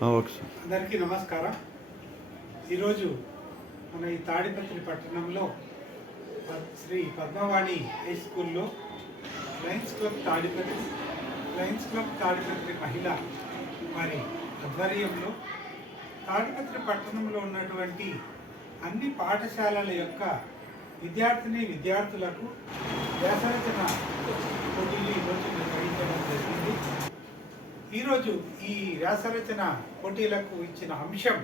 అందరికీ నమస్కారం. ఈరోజు మన ఈ తాడిపత్రి పట్టణంలో శ్రీ పద్మవాణి హై స్కూల్లో Lions Club Tadipatri Lions Club Tadipatri మహిళ వారి ఆధ్వర్యంలో తాడిపత్రి పట్టణంలో ఉన్నటువంటి అన్ని పాఠశాలల యొక్క విద్యార్థిని విద్యార్థులకు వ్యాసరచన పోటీలు ఈరోజు నిర్వహించడం జరిగింది ఈరోజు ఈ వ్యాసరచన పోటీలకు ఇచ్చిన అంశం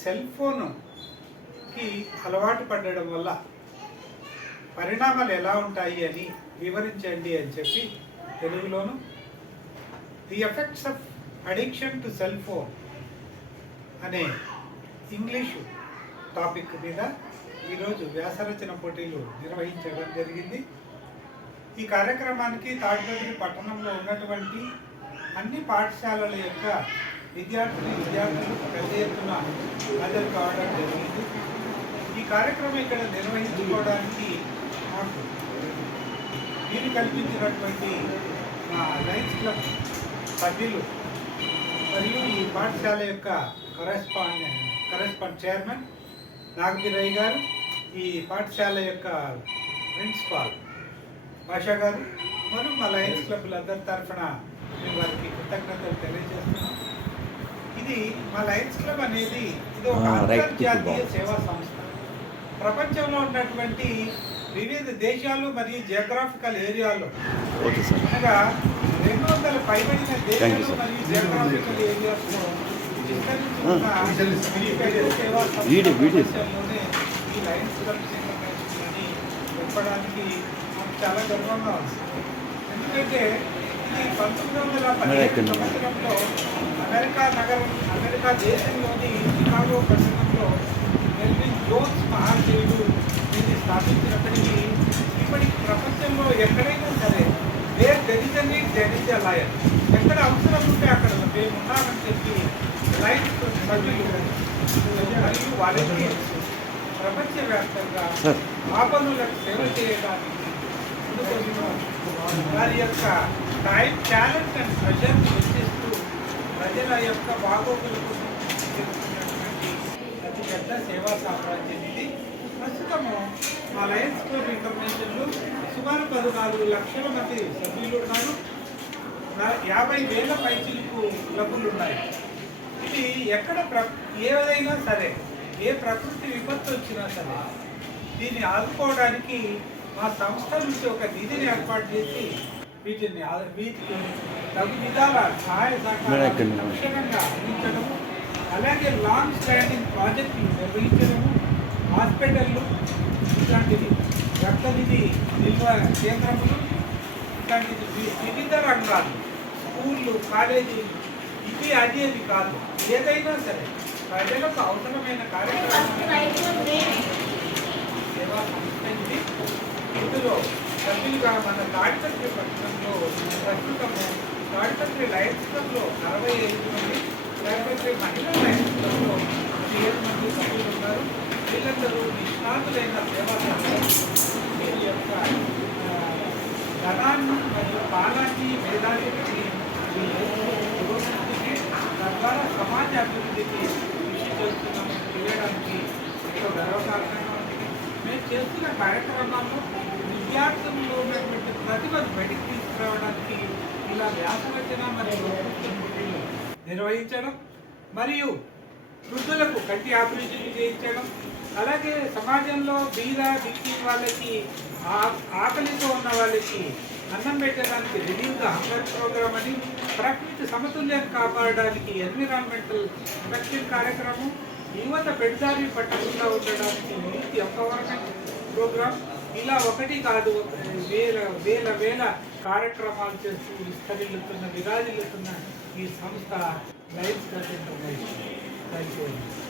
సెల్ ఫోన్కి అలవాటు పడడం వల్ల పరిణామాలు ఎలా ఉంటాయి అని వివరించండి అని చెప్పి తెలుగులోను. The effects of addiction to cell phone అనే ఇంగ్లీషు టాపిక్ మీద ఈరోజు వ్యాసరచన పోటీలు నిర్వహించడం జరిగింది. ఈ కార్యక్రమానికి తాడిపత్రి పట్టణంలో ఉన్నటువంటి అన్ని పాఠశాలల యొక్క విద్యార్థులు విద్యార్థులు పెద్ద ఎత్తున హాజరు కావడం జరిగింది. ఈ కార్యక్రమం ఇక్కడ నిర్వహించుకోవడానికి మాకు వీలు కల్పించినటువంటి మా లయన్స్ క్లబ్ సభ్యులు మరియు ఈ పాఠశాల యొక్క కరెస్పాండెంట్ కరెస్పాండ్ చైర్మన్ నాగగిరయ్య గారు ఈ పాఠశాల యొక్క ప్రిన్సిపాల్ భాషా గారు మరియు మా లయన్స్ క్లబ్లందరి తరఫున మేము వారికి కృతజ్ఞతలు తెలియజేస్తున్నాం ఇది మా లయన్స్ క్లబ్ అనేది ఇది ఒక అంతర్జాతీయ సేవా సంస్థ. ప్రపంచంలో ఉన్నటువంటి వివిధ దేశాలు మరియు జియోగ్రాఫికల్ ఏరియాలో ఓకే సార్. అనగా రెండు వందల పైబడిన దేశాలు. మరియు జియోగ్రాఫికల్ ఏరియాస్లో ఈ లయన్స్ క్లబ్ చెప్పడానికి మాకు చాలా గర్వంగా ఉంది. ఎందుకంటే పంతొమ్మిది వందల పదిహేను? సంవత్సరంలో అమెరికా నగరం అమెరికా దేశంలోని చికాగో పట్టణంలో మెల్విన్ జోన్స్ మహాశయుడు దీన్ని స్థాపించినప్పటికీ ఇప్పటికి ప్రపంచంలో ఎక్కడైనా సరే వేర్ డెలిజని డెలిజ లాయర్ ఎక్కడ అవసరం ఉంటే అక్కడ మేము ఉన్నామని చెప్పి లైన్స్ సభ్యులు మరియు వాలంటీర్స్ ప్రపంచవ్యాప్తంగా సార్. ఆపన్నులకు సేవ చేయడానికి వారి యొక్క టైం టాలెంట్ అండ్ ప్రెషర్ వెచ్చిస్తూ ప్రజల యొక్క బాగోగుల కోసం చేస్తున్నటువంటి అతి పెద్ద సేవా సామ్రాజ్యం ఇది ప్రస్తుతము మా లయన్స్ క్లబ్ ఇంటర్నేషన్లు సుమారు పద్నాలుగు లక్షల మంది సభ్యులు ఉన్నారు. నా- యాభై వేల పైచిలకు క్లబ్బులు ఉన్నాయి. ఇది ఎక్కడ ప్ర ఏదైనా సరే ఏ ప్రకృతి విపత్తు వచ్చినా సరే దీన్ని ఆదుకోవడానికి మా సంస్థ నుంచి ఒక నిధిని ఏర్పాటు చేసి వీటిని ఆ- వీటికి తగు విధాల సహాయ మేడం, సహకారాలు ఎక్కడ ఉన్నావు? తక్షణంగా అందించడము అలాగే లాంగ్ స్టాండింగ్ ప్రాజెక్టులు నిర్వహించడము హాస్పిటళ్ళు ఇట్లాంటివి రక్తనిధి నిల్వ కేంద్రములు ఇట్లాంటిది వి- వివిధ రంగాలు స్కూళ్ళు కాలేజీలు ఇది అది అని కాదు ఏదైనా సరే ప్రజలకు అవసరమైన కార్యక్రమాలు సేవా సంస్థ ఇది ఇందులో సభ్యులుగా మన తాడిపత్రి పట్టణంలో ప్రస్తుతము తాడిపత్రి లయన్స్ క్లబ్లో అరవై ఐదు మంది తాడిపత్రి మహిళా లయన్స్ క్లబ్లో ఏడు మంది సభ్యులు ఉన్నారు. వీళ్ళందరూ నిష్ణాతులైన సేవా సంస్థ వీరి యొక్క ధనాన్ని మరియు కాలాన్ని వేదానికి పురోగతికి తద్వారా సమాజ అభివృద్ధికి కృషి చేస్తున్నామని తెలియడానికి ఎంతో గర్వకారణంగా ఉంది. మేము చేస్తున్న కార్యక్రమాల్లో విద్యార్థుల్లో ఉన్నటువంటి ప్రతిభను బయటికి తీసుకురావడానికి ఇలా వ్యాసరచన మరియు పోటీలు నిర్వహించడం మరియు వృద్ధులకు కంటి ఆపరేషన్ చేయించడం అలాగే సమాజంలో బీద బిక్కి వాళ్ళకి ఆ- ఆకలితో ఉన్న వాళ్ళకి అన్నం పెట్టడానికి రిలీవ్ హంగర్ ప్రోగ్రామ్ అని ప్రకృతి సమతుల్యాన్ని కాపాడడానికి ఎన్విరాన్మెంటల్ ప్రొటెక్షన్ కార్యక్రమం యువత పెడదారి పట్టకుండా ఉండడానికి నీతి ఎంపవర్మెంట్ ప్రోగ్రామ్ ఇలా ఒకటి కాదు వేల వేల వేల కార్యక్రమాలు చేస్తూ విస్తరిల్లుతున్న విరాజిల్లుతున్న ఈ సంస్థ లైఫ్ ఇంటర్నేషనల్ థ్యాంక్ యూ